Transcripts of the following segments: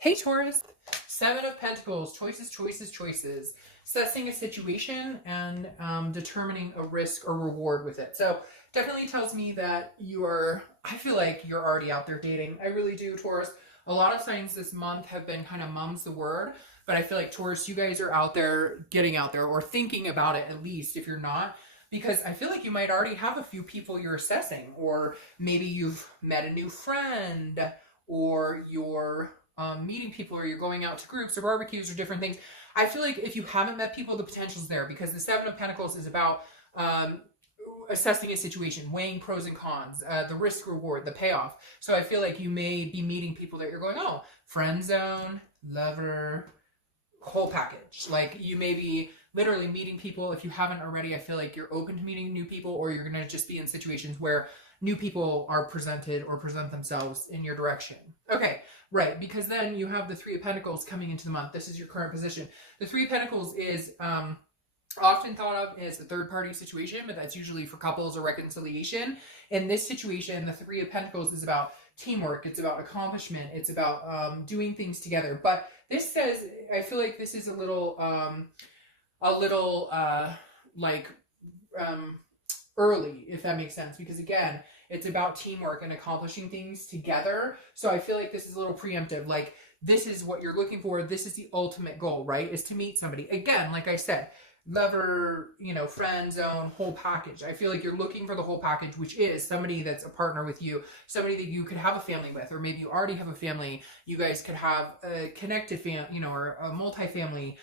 Hey Taurus, Seven of Pentacles, choices, choices, choices. Assessing a situation and determining a risk or reward with it. So definitely tells me that I feel like you're already out there dating. I really do, Taurus. A lot of signs this month have been kind of mum's the word, but I feel like Taurus, you guys are out there, getting out there, or thinking about it at least if you're not. Because I feel like you might already have a few people you're assessing, or maybe you've met a new friend, or you're meeting people, or you're going out to groups or barbecues or different things. I feel like if you haven't met people, the potential's there, because the Seven of Pentacles is about assessing a situation, weighing pros and cons, the risk reward, the payoff. So I feel like you may be meeting people that you're going, oh, friend zone, lover, whole package. Like you may be literally meeting people. If you haven't already, I feel like you're open to meeting new people, or you're going to just be in situations where new people are presented or present themselves in your direction. Okay, right, because then you have the Three of Pentacles coming into the month. This is your current position. The Three of Pentacles is often thought of as a third-party situation, but that's usually for couples or reconciliation. In this situation, the Three of Pentacles is about teamwork. It's about accomplishment. It's about doing things together. But this says, I feel like this is a little early, if that makes sense, because again, it's about teamwork and accomplishing things together. So I feel like this is a little preemptive. Like, this is what you're looking for. This is the ultimate goal, right? Is to meet somebody. Again, like I said, lover, friend zone, whole package. I feel like you're looking for the whole package, which is somebody that's a partner with you, somebody that you could have a family with, or maybe you already have a family. You guys could have a connected family, or a multi-family,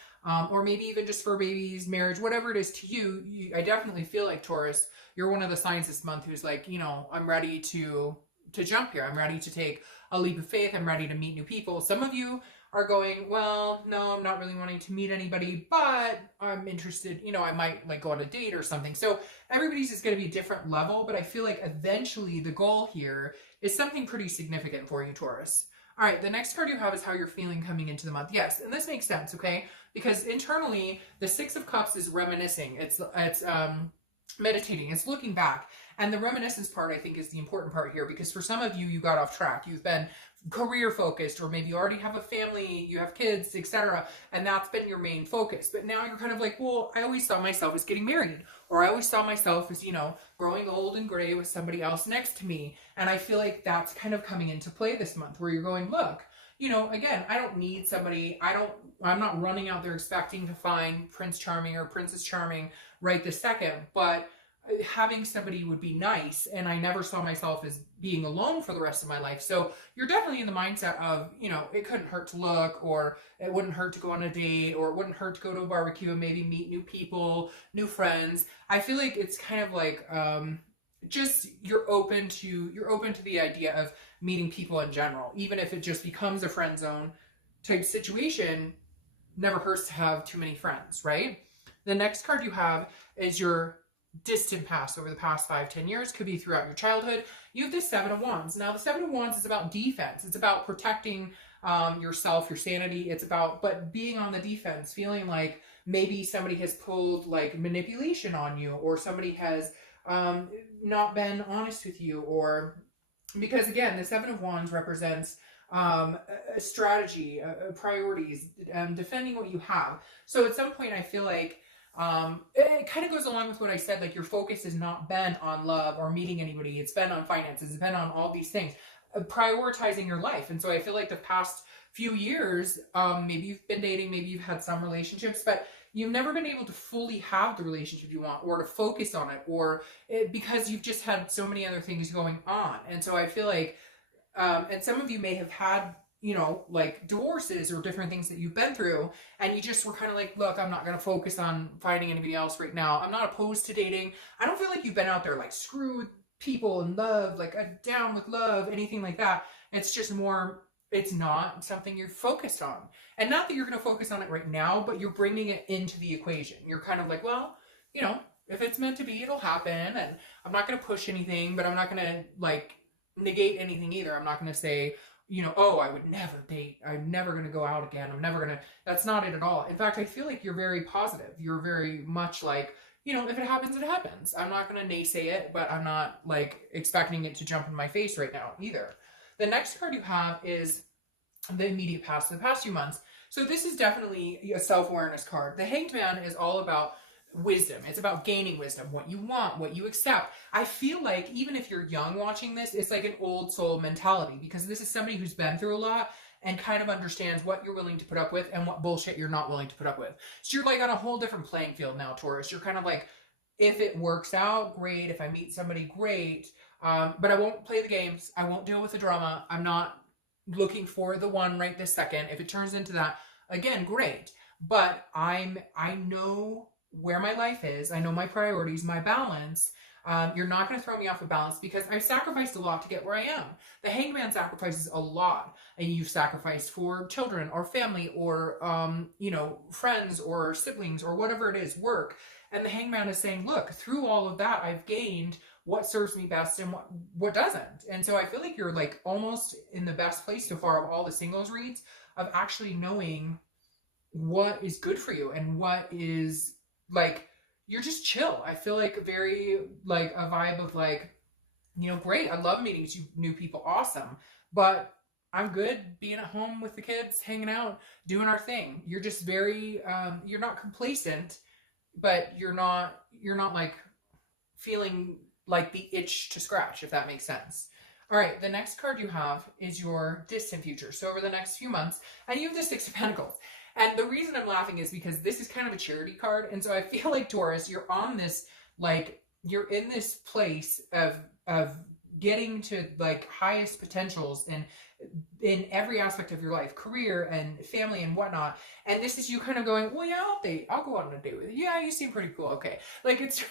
or maybe even just for babies, marriage, whatever it is to you. I definitely feel like, Taurus, you're one of the signs this month who's like, I'm ready to jump here. I'm ready to take a leap of faith. I'm ready to meet new people. Some of you are going, well, no, I'm not really wanting to meet anybody, but I'm interested, I might like go on a date or something. So everybody's is going to be a different level, but I feel like eventually the goal here is something pretty significant for you, Taurus. All right, the next card you have is how you're feeling coming into the month. Yes, and this makes sense, okay? Because internally, the Six of Cups is reminiscing. It's meditating. It's looking back. And the reminiscence part, I think, is the important part here, because for some of you, you got off track. You've been career focused, or maybe you already have a family, you have kids, etc., and that's been your main focus. But now you're kind of like, well, I always saw myself as getting married, or I always saw myself as, growing old and gray with somebody else next to me. And I feel like that's kind of coming into play this month, where you're going, look, again, I don't need somebody. I'm not running out there expecting to find Prince Charming or Princess Charming right this second, but having somebody would be nice. And I never saw myself as being alone for the rest of my life. So you're definitely in the mindset of, it couldn't hurt to look, or it wouldn't hurt to go on a date, or it wouldn't hurt to go to a barbecue and maybe meet new people, new friends. I feel like it's kind of like, just you're open to the idea of meeting people in general, even if it just becomes a friend zone type situation. Never hurts to have too many friends, right? The next card you have is your distant past, over the past 5-10 years, could be throughout your childhood. You have the Seven of Wands. Now the Seven of Wands is about defense. It's about protecting yourself, your sanity. It's about, but being on the defense, feeling like maybe somebody has pulled like manipulation on you, or somebody has not been honest with you, or because again, the Seven of Wands represents a strategy, priorities, defending what you have. So at some point, I feel like it kind of goes along with what I said, like your focus has not been on love or meeting anybody. It's been on finances. It's been on all these things, prioritizing your life. And so I feel like the past few years, maybe you've been dating, maybe you've had some relationships, but you've never been able to fully have the relationship you want, or to focus on it, or because you've just had so many other things going on. And so I feel like, and some of you may have had, like divorces or different things that you've been through, and you just were kind of like, look, I'm not going to focus on finding anybody else right now. I'm not opposed to dating. I don't feel like you've been out there like screw people in love, like down with love, anything like that. It's just more, it's not something you're focused on. And not that you're going to focus on it right now, but you're bringing it into the equation. You're kind of like, well, if it's meant to be, it'll happen. And I'm not going to push anything, but I'm not going to like negate anything either. I'm not going to say, oh, I would never date. I'm never going to go out again. That's not it at all. In fact, I feel like you're very positive. You're very much like, if it happens, it happens. I'm not going to naysay it, but I'm not like expecting it to jump in my face right now either. The next card you have is the immediate past, the past few months. So this is definitely a self-awareness card. The Hanged Man is all about wisdom. It's about gaining wisdom, what you want, what you accept. I feel like even if you're young watching this, it's like an old soul mentality, because this is somebody who's been through a lot and kind of understands what you're willing to put up with and what bullshit you're not willing to put up with. So you're like on a whole different playing field now, Taurus. You're kind of like, if it works out, great. If I meet somebody, great. But I won't play the games. I won't deal with the drama. I'm not looking for the one right this second. If it turns into that, again, great. But I know where my life is. I know my priorities, my balance. You're not going to throw me off of balance, because I've sacrificed a lot to get where I am. The Hanged Man sacrifices a lot, and you've sacrificed for children or family or, friends or siblings or whatever it is, work. And the Hanged Man is saying, look, through all of that, I've gained what serves me best and what doesn't. And so I feel like you're like almost in the best place so far of all the singles reads, of actually knowing what is good for you and what is like, you're just chill. I feel like very like a vibe of like, great. I love meeting new people. Awesome. But I'm good being at home with the kids, hanging out, doing our thing. You're just very, you're not complacent, but you're not like feeling like the itch to scratch, if that makes sense. All right, the next card you have is your distant future. So over the next few months, and you have the Six of Pentacles. And the reason I'm laughing is because this is kind of a charity card. And so I feel like, Taurus, you're on this, like, you're in this place of getting to like highest potentials and in every aspect of your life, career and family and whatnot. And this is you kind of going, well, yeah, I'll go on a date with you. Yeah, you seem pretty cool. Okay. Like it's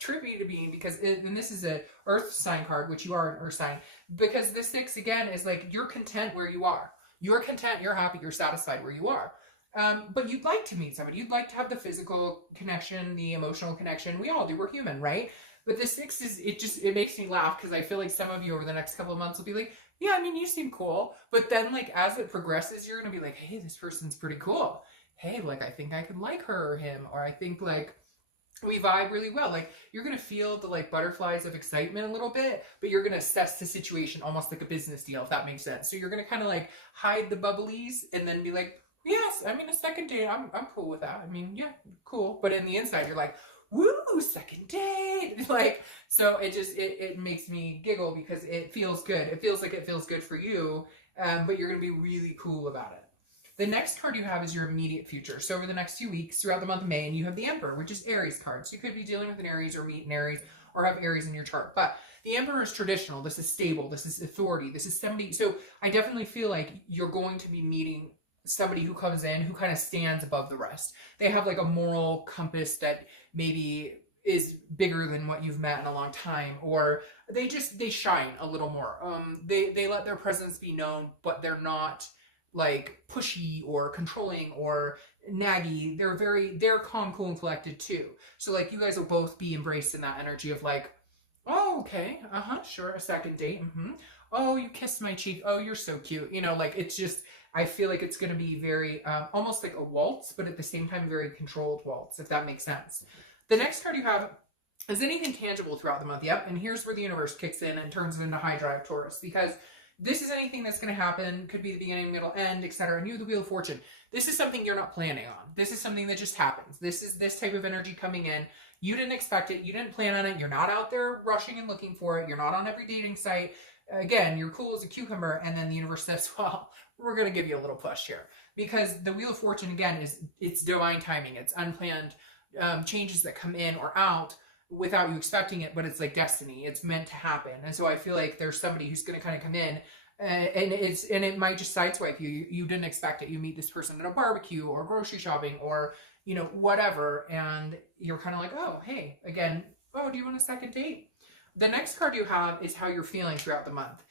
trippy to me because and this is a earth sign card, which you are an earth sign, because this six again is like, you're content where you are. You're content. You're happy. You're satisfied where you are. But you'd like to meet somebody. You'd like to have the physical connection, the emotional connection. We all do. We're human, right? But the six is, it makes me laugh because I feel like some of you over the next couple of months will be like, yeah, I mean, you seem cool. But then like, as it progresses, you're going to be like, hey, this person's pretty cool. Hey, like, I think I could like her or him. Or I think like we vibe really well. Like you're going to feel the like butterflies of excitement a little bit, but you're going to assess the situation almost like a business deal, if that makes sense. So you're going to kind of like hide the bubblies and then be like, yes, I mean, a second date, I'm cool with that. I mean, yeah, cool. But in the inside, you're like, woo, second date. Like, so it makes me giggle because it feels good. It feels like it feels good for you, but you're going to be really cool about it. The next card you have is your immediate future. So over the next few weeks, throughout the month of May, and you have the Emperor, which is Aries card. So you could be dealing with an Aries or meet an Aries or have Aries in your chart. But the Emperor is traditional. This is stable. This is authority. This is somebody. So I definitely feel like you're going to be meeting somebody who comes in who kind of stands above the rest. They have like a moral compass that maybe is bigger than what you've met in a long time, or they shine a little more. They let their presence be known, but they're not like pushy or controlling or naggy. They're calm, cool, and collected too. So like you guys will both be embraced in that energy of like, oh, okay, sure, a second date. Oh, you kissed my cheek. Oh, you're so cute. Like it's just, I feel like it's going to be very, almost like a waltz, but at the same time, very controlled waltz, if that makes sense. The next card you have is anything tangible throughout the month. Yep. And here's where the universe kicks in and turns it into high drive Taurus, because this is anything that's going to happen. Could be the beginning, middle, end, etc. And you have the Wheel of Fortune. This is something you're not planning on. This is something that just happens. This is this type of energy coming in. You didn't expect it. You didn't plan on it. You're not out there rushing and looking for it. You're not on every dating site. Again, you're cool as a cucumber, and then the universe says, well, we're going to give you a little push here. Because the Wheel of Fortune, again, it's divine timing. It's unplanned changes that come in or out without you expecting it, but it's like destiny. It's meant to happen. And so I feel like there's somebody who's going to kind of come in, and it might just sideswipe you. You didn't expect it. You meet this person at a barbecue or grocery shopping or, whatever, and you're kind of like, oh, hey, again, oh, do you want a second date? The next card you have is how you're feeling throughout the month.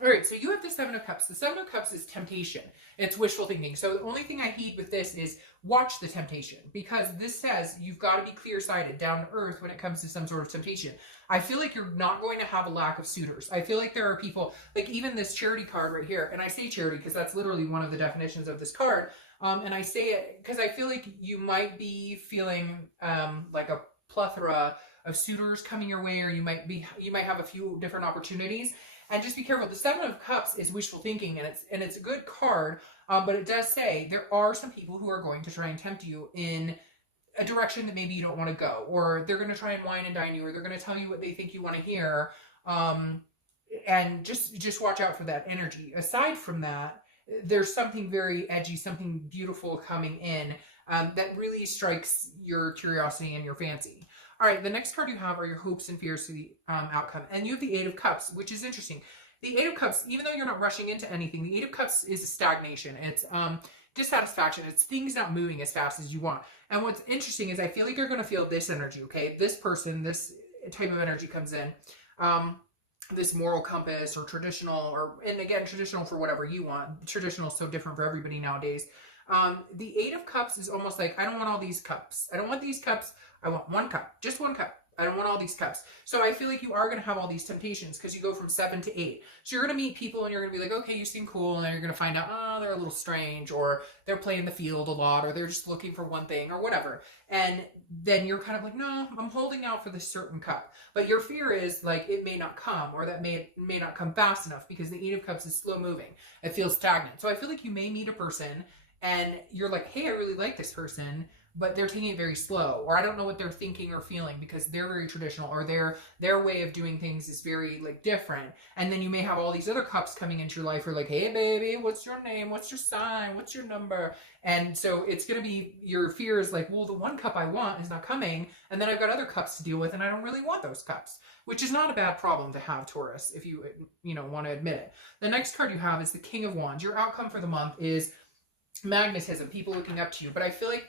All right, so you have the Seven of Cups. The Seven of Cups is temptation. It's wishful thinking. So the only thing I heed with this is watch the temptation, because this says you've got to be clear-sighted, down to earth when it comes to some sort of temptation. I feel like you're not going to have a lack of suitors. I feel like there are people, like even this charity card right here, and I say charity because that's literally one of the definitions of this card, and I say it because I feel like you might be feeling like a plethora of suitors coming your way, or you might have a few different opportunities. And just be careful. The Seven of Cups is wishful thinking, and it's a good card, but it does say there are some people who are going to try and tempt you in a direction that maybe you don't want to go, or they're going to try and wine and dine you, or they're going to tell you what they think you want to hear. And just watch out for that energy. Aside from that, there's something very edgy, something beautiful coming in that really strikes your curiosity and your fancy. All right, the next card you have are your hopes and fears to the outcome. And you have the Eight of Cups, which is interesting. The Eight of Cups, even though you're not rushing into anything, the Eight of Cups is a stagnation. It's dissatisfaction. It's things not moving as fast as you want. And what's interesting is I feel like you're going to feel this energy, okay? This person, this type of energy comes in. This moral compass or traditional, or, and again, traditional for whatever you want. Traditional is so different for everybody nowadays. The Eight of Cups is almost like, I don't want all these cups. I don't want these cups. I want one cup, just one cup. I don't want all these cups. So I feel like you are going to have all these temptations because you go from 7 to 8. So you're going to meet people and you're going to be like, okay, you seem cool. And then you're going to find out, oh, they're a little strange, or they're playing the field a lot, or they're just looking for one thing or whatever. And then you're kind of like, no, I'm holding out for this certain cup. But your fear is like, it may not come, or that may not come fast enough because the Eight of Cups is slow moving. It feels stagnant. So I feel like you may meet a person and you're like, hey, I really like this person, but they're taking it very slow, or I don't know what they're thinking or feeling because they're very traditional, or their way of doing things is very like different. And then you may have all these other cups coming into your life who are like, hey baby, what's your name? What's your sign? What's your number? And so it's going to be, your fear is like, well, the one cup I want is not coming. And then I've got other cups to deal with and I don't really want those cups, which is not a bad problem to have, Taurus, if you want to admit it. The next card you have is the King of Wands. Your outcome for the month is magnetism, people looking up to you. But I feel like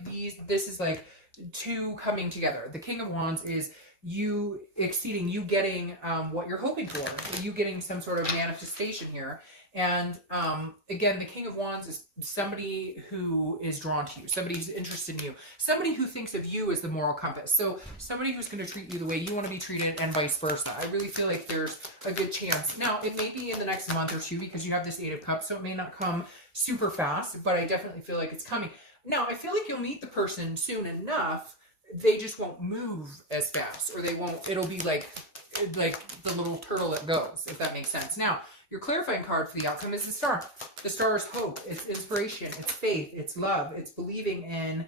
this is like two coming together. The King of Wands is you exceeding, you getting what you're hoping for, you getting some sort of manifestation here. And again, the King of Wands is somebody who is drawn to you, somebody who's interested in you, somebody who thinks of you as the moral compass. So somebody who's going to treat you the way you want to be treated, and vice versa. I really feel like there's a good chance. Now, it may be in the next month or two because you have this Eight of Cups, so it may not come super fast, but I definitely feel like it's coming. Now, I feel like you'll meet the person soon enough. They just won't move as fast, or it'll be like the little turtle that goes, if that makes sense. Now, your clarifying card for the outcome is the Star. The Star is hope, it's inspiration, it's faith, it's love, it's believing in,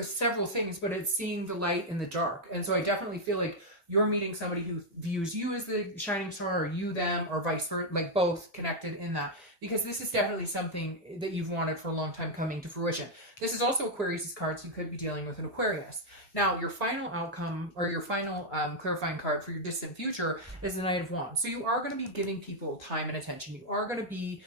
several things, but it's seeing the light in the dark. And so I definitely feel like you're meeting somebody who views you as the shining star, or you them, or vice versa, like both connected in that. Because this is definitely something that you've wanted for a long time coming to fruition. This is also Aquarius' card, so you could be dealing with an Aquarius. Now, your final outcome, or your final clarifying card for your distant future is the Knight of Wands. So you are going to be giving people time and attention. You are going to be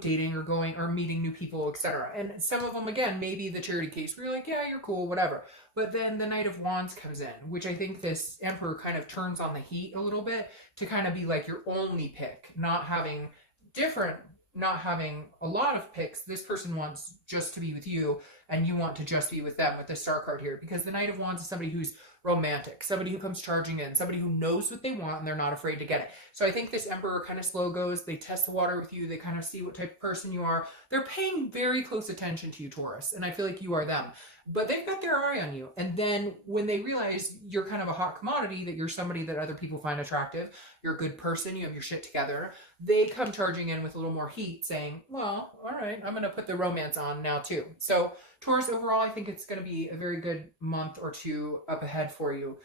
dating or going or meeting new people, etc. And some of them, again, maybe the charity case where you're like, yeah, you're cool, whatever. But then the Knight of Wands comes in, which I think this Emperor kind of turns on the heat a little bit to kind of be like your only pick, not having a lot of picks. This person wants just to be with you, and you want to just be with them with the Star card here, because the Knight of Wands is somebody who's romantic, somebody who comes charging in, somebody who knows what they want and they're not afraid to get it. So I think this Emperor kind of slow goes. They test the water with you. They kind of see what type of person you are. They're paying very close attention to you, Taurus, and I feel like you are them. But they've got their eye on you. And then when they realize you're kind of a hot commodity, that you're somebody that other people find attractive, you're a good person, you have your shit together, they come charging in with a little more heat saying, well, all right, I'm going to put the romance on now too. So Taurus, overall, I think it's going to be a very good month or two up ahead for you.